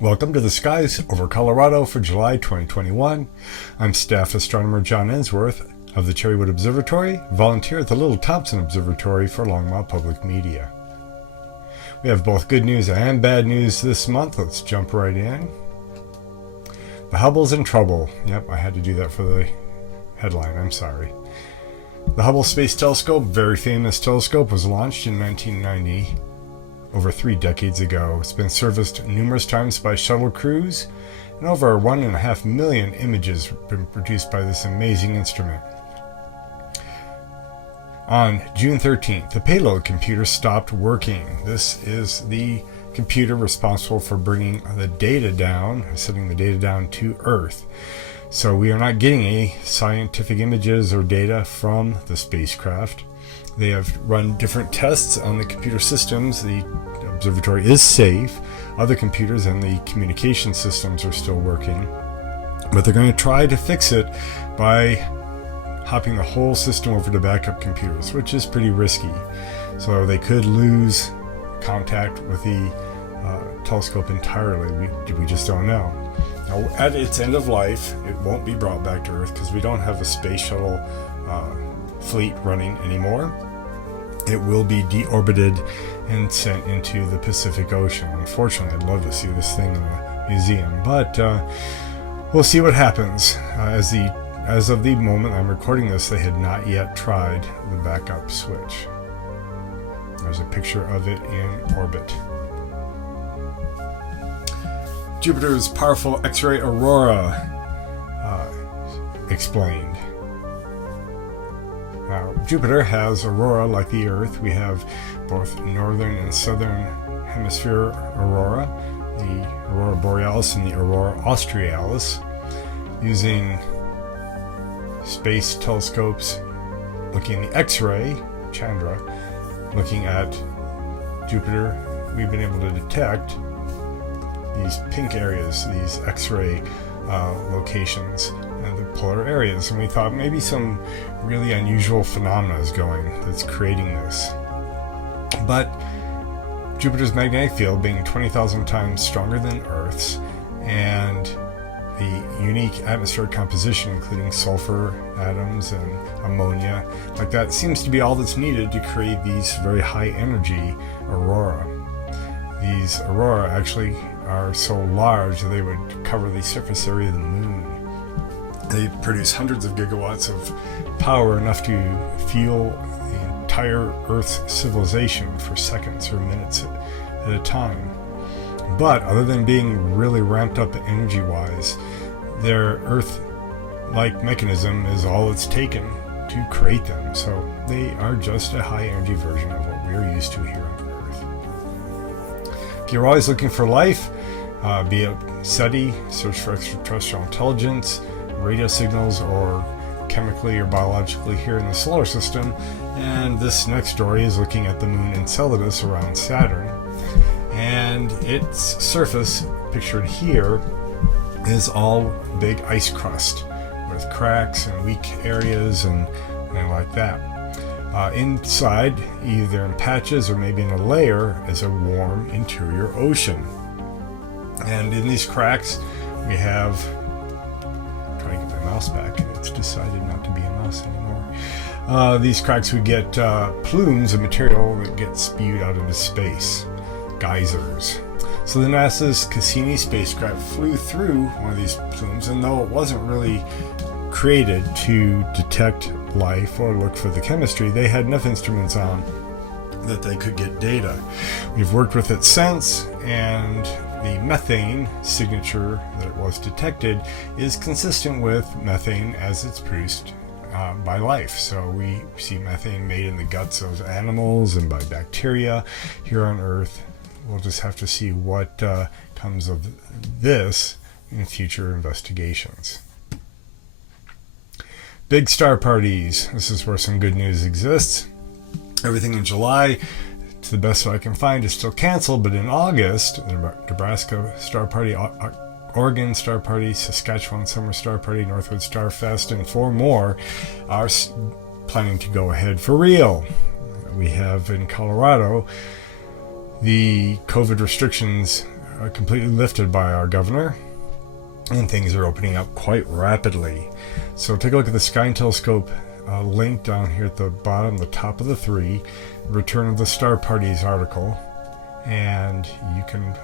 Welcome to the skies over Colorado for July 2021. I'm staff astronomer John Ensworth of the Cherrywood Observatory, volunteer at the Little Thompson Observatory for Longmont Public Media. We have both good news and bad news this month. Let's jump right in. The Hubble's in trouble. Yep, I had to do that for the headline. I'm sorry. The Hubble Space Telescope, very famous telescope, was launched in 1990, over 3 decades ago. It's been serviced numerous times by shuttle crews, and over 1.5 million images have been produced by this amazing instrument. On June 13th, the payload computer stopped working. This is the computer responsible for bringing the data down, sending the data down to Earth. So we are not getting any scientific images or data from the spacecraft. They have run different tests on the computer systems. The observatory is safe. Other computers and the communication systems are still working. But they're going to try to fix it by hopping the whole system over to backup computers, which is pretty risky. So they could lose contact with the telescope entirely. We just don't know. Now, at its end of life, it won't be brought back to Earth because we don't have a space shuttle fleet running anymore. It will be deorbited and sent into the Pacific Ocean. Unfortunately, I'd love to see this thing in a museum, but we'll see what happens. As of the moment I'm recording this, they had not yet tried the backup switch. There's a picture of it in orbit. Jupiter's powerful X-ray aurora explained. Now, Jupiter has aurora like the Earth. We have both northern and southern hemisphere aurora, the aurora borealis and the aurora australis. Using space telescopes looking at the X-ray, Chandra, looking at Jupiter, we've been able to detect these pink areas, these X-ray locations, and the polar areas, and we thought maybe some really unusual phenomena is going that's creating this. But Jupiter's magnetic field being 20,000 times stronger than Earth's, and the unique atmospheric composition, including sulfur atoms and ammonia, like that, seems to be all that's needed to create these very high energy aurora. These aurora actually are so large that they would cover the surface area of the moon. They produce hundreds of gigawatts of power, enough to fuel the entire Earth's civilization for seconds or minutes at a time. But other than being really ramped up energy-wise, their Earth-like mechanism is all it's taken to create them. So they are just a high-energy version of what we're used to here on Earth. If you're always looking for life, be it SETI, search for extraterrestrial intelligence, radio signals, or chemically or biologically here in the solar system. And this next story is looking at the moon Enceladus around Saturn. And its surface, pictured here, is all big ice crust with cracks and weak areas and like that. Inside, either in patches or maybe in a layer, is a warm interior ocean. And in these cracks, we have, I'm trying to get my mouse back, and it's decided not to be a mouse anymore. These cracks would get plumes of material that get spewed out into space, geysers. So the NASA's Cassini spacecraft flew through one of these plumes, and though it wasn't really created to detect life or look for the chemistry, they had enough instruments on that they could get data. We've worked with it since, and the methane signature that it was detected is consistent with methane as it's produced by life. So we see methane made in the guts of animals and by bacteria here on Earth. We'll just have to see what comes of this in future investigations. Big star parties. This is where some good news exists. Everything in July, to the best I can find, is still canceled, but in August, the Nebraska Star Party, Oregon Star Party, Saskatchewan Summer Star Party, Northwood Star Fest, and 4 more are planning to go ahead for real. We have in Colorado, the COVID restrictions completely lifted by our governor, and things are opening up quite rapidly. So take a look at the Sky Telescope link down here at the bottom, the top of the three, Return of the Star Parties article, and you can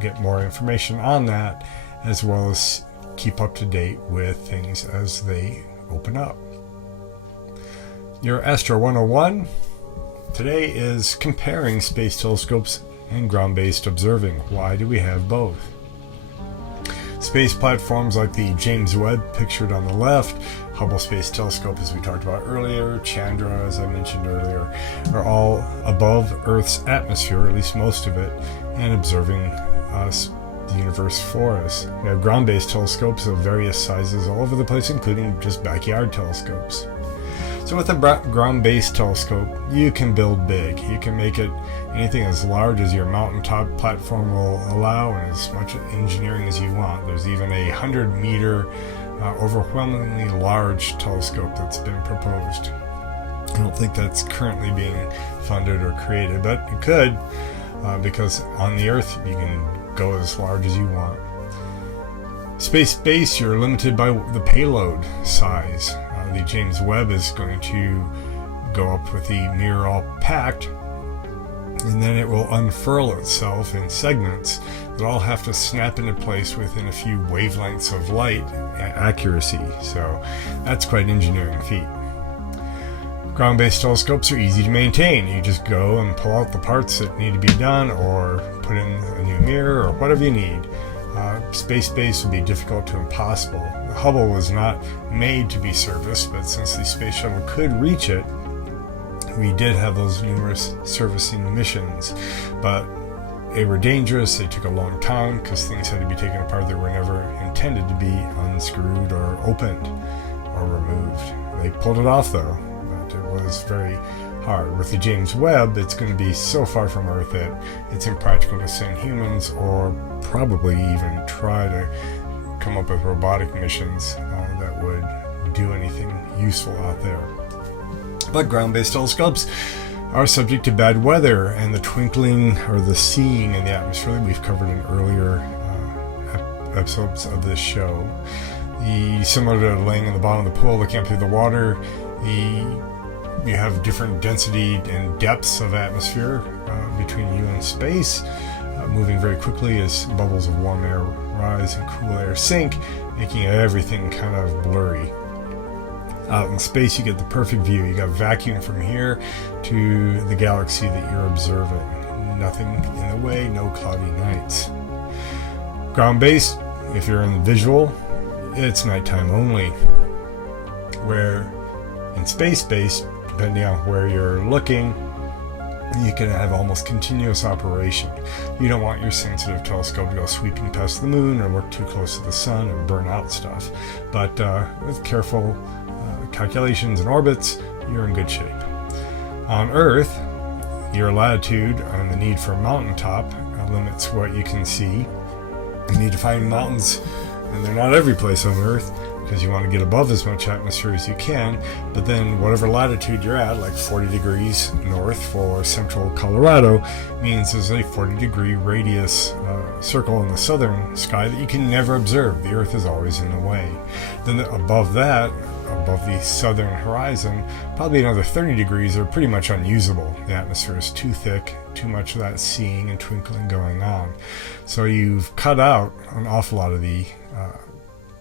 get more information on that, as well as keep up to date with things as they open up. Your Astro 101 today is comparing space telescopes and ground-based observing. Why do we have both? Space platforms like the James Webb pictured on the left, Hubble Space Telescope as we talked about earlier, Chandra as I mentioned earlier, are all above Earth's atmosphere, or at least most of it, and observing us, the universe for us. We have ground-based telescopes of various sizes all over the place, including just backyard telescopes. So with a ground-based telescope, you can build big. You can make it anything as large as your mountaintop platform will allow, and as much engineering as you want. There's even a 100-meter, overwhelmingly large telescope that's been proposed. I don't think that's currently being funded or created, but it could, because on the Earth you can go as large as you want. Space, you're limited by the payload size. The James Webb is going to go up with the mirror all packed, and then it will unfurl itself in segments that all have to snap into place within a few wavelengths of light accuracy. So that's quite an engineering feat. Ground-based telescopes are easy to maintain. You just go and pull out the parts that need to be done, or put in a new mirror, or whatever you need. Space-based would be difficult to impossible. The Hubble was not made to be serviced, but since the space shuttle could reach it, we did have those numerous servicing missions. But they were dangerous. They took a long time because things had to be taken apart that were never intended to be unscrewed or opened or removed. They pulled it off though, but it was very hard. With the James Webb, it's going to be so far from Earth that it's impractical to send humans, or probably even try to come up with robotic missions that would do anything useful out there. But ground-based telescopes are subject to bad weather and the twinkling or the seeing in the atmosphere that we've covered in earlier episodes of this show. Similar to laying in the bottom of the pool that can't through the water, you have different density and depths of atmosphere between you and space, moving very quickly as bubbles of warm air rise and cool air sink, making everything kind of blurry. Out in space, you get the perfect view. You got vacuum from here to the galaxy that you're observing. Nothing in the way, no cloudy nights. Ground-based, if you're in the visual, it's nighttime only. Where in space-based, depending on where you're looking, you can have almost continuous operation. You don't want your sensitive telescope to go sweeping past the moon or look too close to the sun and burn out stuff. But with careful calculations and orbits, you're in good shape. On Earth, your latitude and the need for a mountaintop limits what you can see. You need to find mountains, and they're not every place on Earth, because you want to get above as much atmosphere as you can, but then whatever latitude you're at, like 40 degrees north for central Colorado, means there's a 40-degree radius circle in the southern sky that you can never observe. The Earth is always in the way. Then above that, above the southern horizon, probably another 30 degrees are pretty much unusable. The atmosphere is too thick, too much of that seeing and twinkling going on. So you've cut out an awful lot of the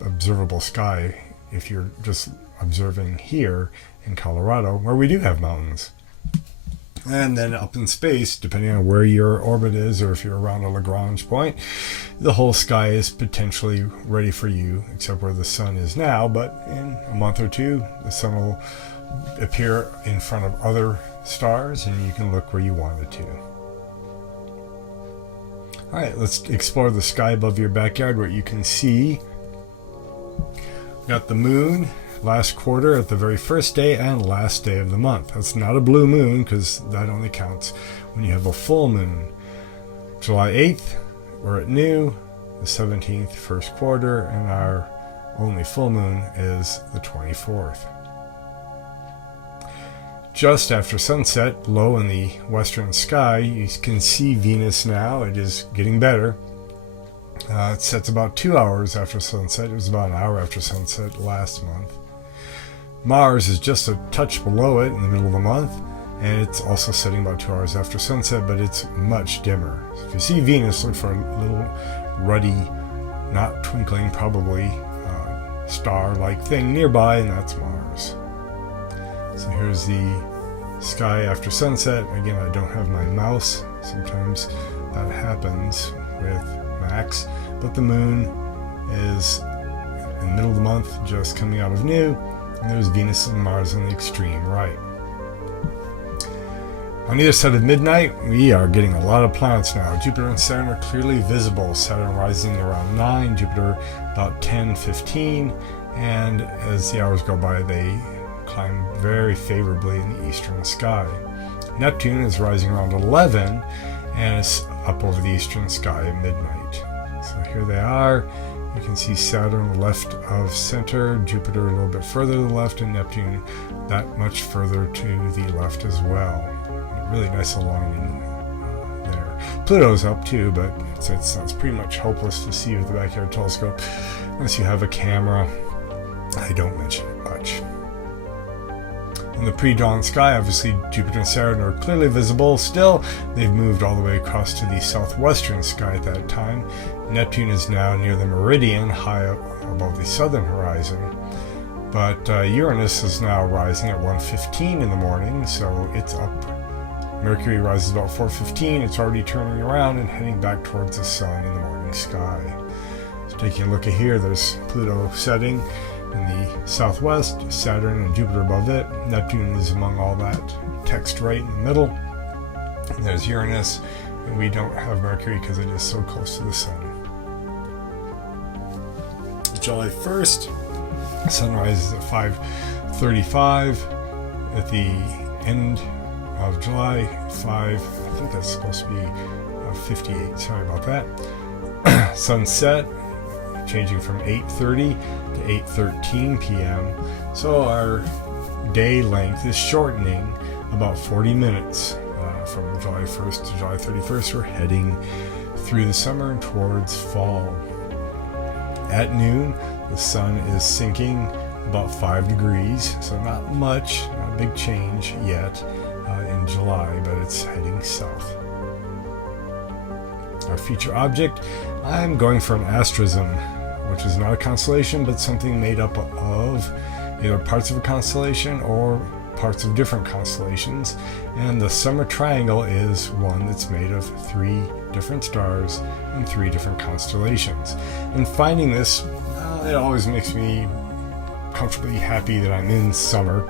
observable sky if you're just observing here in Colorado, where we do have mountains. And then up in space, depending on where your orbit is, or if you're around a Lagrange point, the whole sky is potentially ready for you, except where the sun is now. But in a month or two, the sun will appear in front of other stars, and you can look where you want it to. All right, let's explore the sky above your backyard, where you can see. Got the moon last quarter at the very first day and last day of the month. That's not a blue moon, because that only counts when you have a full moon. July 8th, we're at new, the 17th, first quarter, and our only full moon is the 24th. Just after sunset, low in the western sky, you can see Venus now. It is getting better. It sets about 2 hours after sunset. It was about an hour after sunset last month. Mars is just a touch below it in the middle of the month, and it's also setting about 2 hours after sunset, but it's much dimmer. So if you see Venus, look for a little ruddy, not twinkling, probably star-like thing nearby, and that's Mars. So here's the sky after sunset. Again, I don't have my mouse. Sometimes that happens with Max, but the moon is in the middle of the month, just coming out of new, and there's Venus and Mars on the extreme right. On either side of midnight, we are getting a lot of planets now. Jupiter and Saturn are clearly visible. Saturn rising around 9, Jupiter about 10:15, and as the hours go by, they climb very favorably in the eastern sky. Neptune is rising around 11, and it's up over the eastern sky at midnight. So here they are. You can see Saturn left of center, Jupiter a little bit further to the left, and Neptune that much further to the left as well. Really nice aligning there. Pluto's up too, but it's pretty much hopeless to see with the backyard telescope unless you have a camera. I don't mention it much. In the pre-dawn sky, obviously Jupiter and Saturn are clearly visible. Still, they've moved all the way across to the southwestern sky at that time. Neptune is now near the meridian, high up above the southern horizon. But Uranus is now rising at 1:15 in the morning, so it's up. Mercury rises about 4:15. It's already turning around and heading back towards the sun in the morning sky. So taking a look at here, there's Pluto setting in the southwest, Saturn and Jupiter above it. Neptune is among all that text right in the middle. And there's Uranus, and we don't have Mercury because it is so close to the sun. July 1st, sunrise is at 5:35 at the end of July. I think that's supposed to be 58, sorry about that. Sunset changing from 8:30 to 8:13 p.m. So our day length is shortening about 40 minutes from July 1st to July 31st. We're heading through the summer and towards fall. At noon, the sun is sinking about 5 degrees, so not much, not a big change yet in July, but it's heading south. Our feature object, I'm going for an asterism, which is not a constellation, but something made up of either parts of a constellation or parts of different constellations. And the summer triangle is one that's made of 3 different stars and 3 different constellations. And finding this, it always makes me comfortably happy that I'm in summer.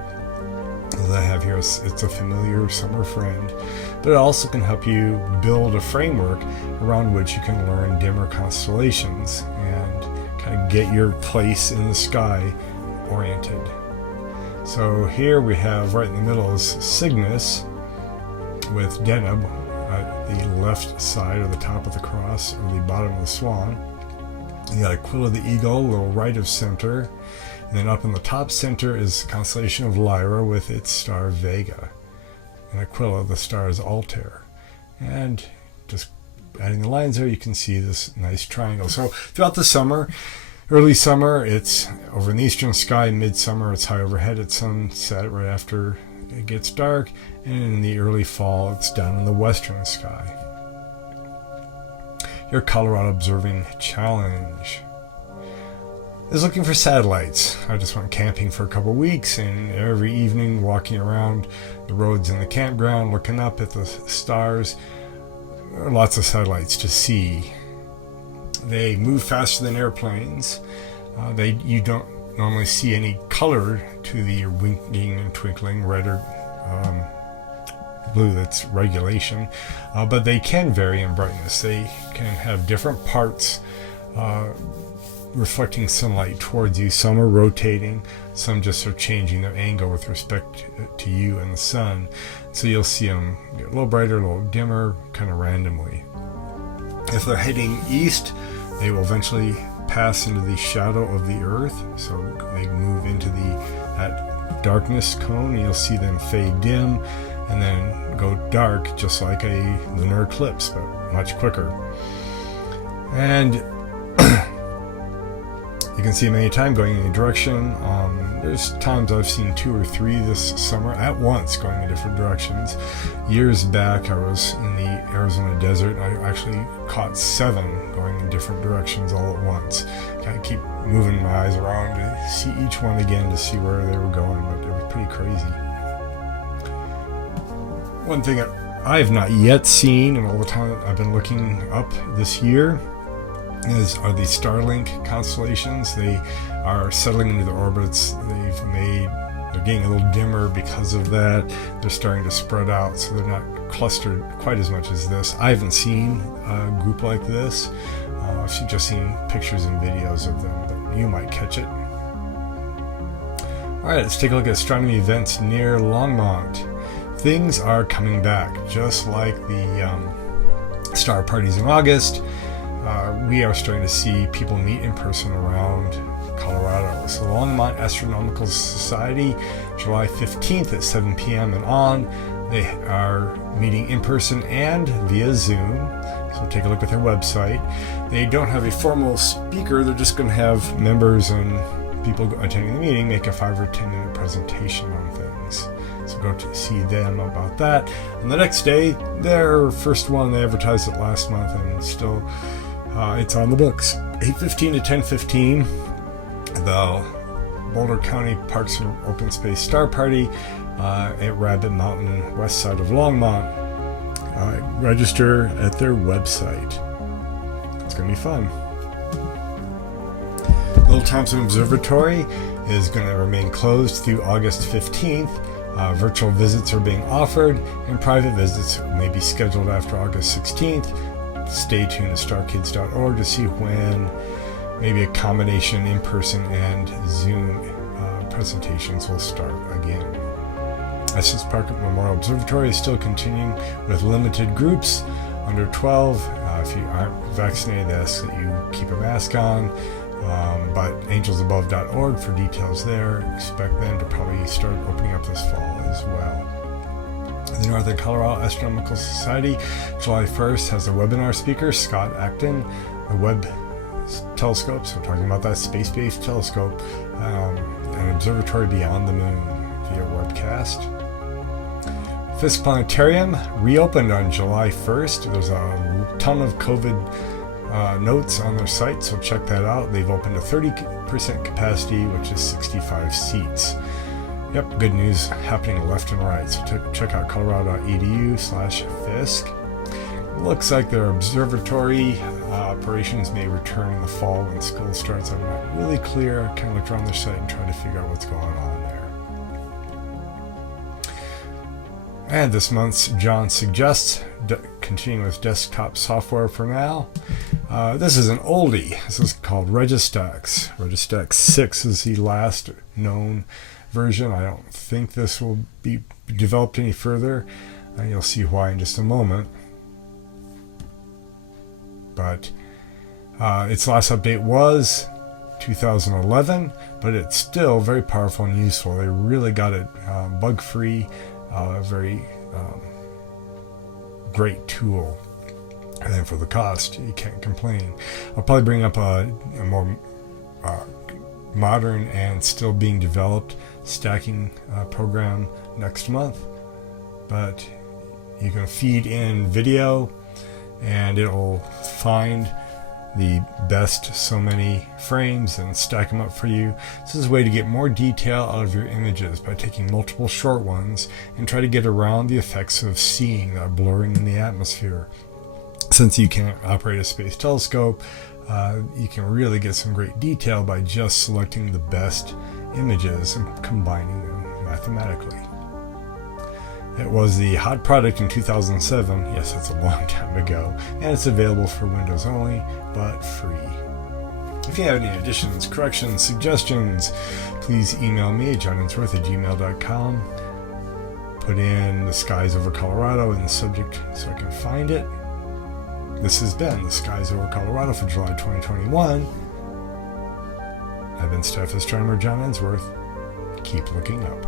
As I have here, it's a familiar summer friend, but it also can help you build a framework around which you can learn dimmer constellations and kind of get your place in the sky oriented. So here we have right in the middle is Cygnus with Deneb at the left side or the top of the cross or the bottom of the swan. You got Aquila the eagle, a little right of center. And then up in the top center is the constellation of Lyra with its star Vega. And Aquila, the star, is Altair. And just adding the lines there, you can see this nice triangle. So throughout the summer, early summer, it's over in the eastern sky. Midsummer, it's high overhead at sunset right after it gets dark. And in the early fall, it's down in the western sky. Your Colorado Observing Challenge is looking for satellites. I just went camping for a couple of weeks, and every evening walking around the roads in the campground looking up at the stars. There are lots of satellites to see. They move faster than airplanes. You don't normally see any color to the winking and twinkling, red or blue, that's regulation, but they can vary in brightness. They can have different parts reflecting sunlight towards you. Some are rotating, some just are changing their angle with respect to you and the sun. So you'll see them get a little brighter, a little dimmer, kind of randomly. If they're heading east, they will eventually pass into the shadow of the Earth, so they move into that darkness cone. You'll see them fade dim and then go dark, just like a lunar eclipse, but much quicker. And You can see them anytime going in any direction. There's times I've seen 2 or 3 this summer at once going in different directions. Years back, I was in the Arizona desert, and I actually caught 7 going in different directions all at once. Kind of keep moving my eyes around to see each one again to see where they were going, but it was pretty crazy. One thing I have not yet seen, and all the time I've been looking up this year, are these Starlink constellations. They are settling into the orbits they're getting a little dimmer because of that. They're starting to spread out, so they're not clustered quite as much as this. I haven't seen a group like this. I've just seen pictures and videos of them, but you might catch it. Alright, let's take a look at astronomy events near Longmont. Things are coming back, just like the star parties in August. We are starting to see people meet in person around Colorado. So Longmont Astronomical Society, July 15th at 7 p.m. and on. They are meeting in person and via Zoom. So take a look at their website. They don't have a formal speaker. They're just going to have members and people attending the meeting make a 5 or 10 minute presentation on things. So go to see them about that. And the next day, their first one, they advertised it last month, and still it's on the books. 8:15 to 10:15, the Boulder County Parks and Open Space Star Party at Rabbit Mountain, west side of Longmont. Register at their website. It's going to be fun. Little Thompson Observatory is going to remain closed through August 15th. Virtual visits are being offered, and private visits may be scheduled after August 16th. Stay tuned to starkids.org to see when maybe a combination in-person and Zoom presentations will start again. Estes Park Memorial Observatory is still continuing with limited groups under 12. If you aren't vaccinated, they ask that you keep a mask on. But angelsabove.org for details there. Expect them to probably start opening up this fall as well. The Northern Colorado Astronomical Society, July 1st, has a webinar speaker, Scott Acton, a Webb telescope, so we're talking about that space-based telescope, an observatory beyond the moon via webcast. Fisk Planetarium reopened on July 1st. There's a ton of COVID notes on their site, so check that out. They've opened to 30% capacity, which is 65 seats. Yep, good news happening left and right. So check out colorado.edu/Fisk. Looks like their observatory operations may return in the fall when school starts. I'm not really clear. I kind of looked around their site and tried to figure out what's going on there. And this month's John Suggests, continuing with desktop software for now. This is an oldie. This is called Registax. Registax 6 is the last known version. I don't think this will be developed any further. You'll see why in just a moment. But its last update was 2011, but it's still very powerful and useful. They really got it bug-free, very great tool. And then for the cost, you can't complain. I'll probably bring up a more modern and still being developed stacking program next month. But you can feed in video and it'll find the best so many frames and stack them up for you. This is a way to get more detail out of your images by taking multiple short ones and try to get around the effects of seeing that blurring in the atmosphere. Since you can't operate a space telescope, you can really get some great detail by just selecting the best images and combining them mathematically. It was the hot product in 2007. Yes, that's a long time ago. And it's available for Windows only, but free. If you have any additions, corrections, suggestions, please email me at john@ensworth@gmail.com. Put in the skies over Colorado in the subject so I can find it. This has been the Skies Over Colorado for July 2021. I've been Staff Astronomer John Ensworth. Keep looking up.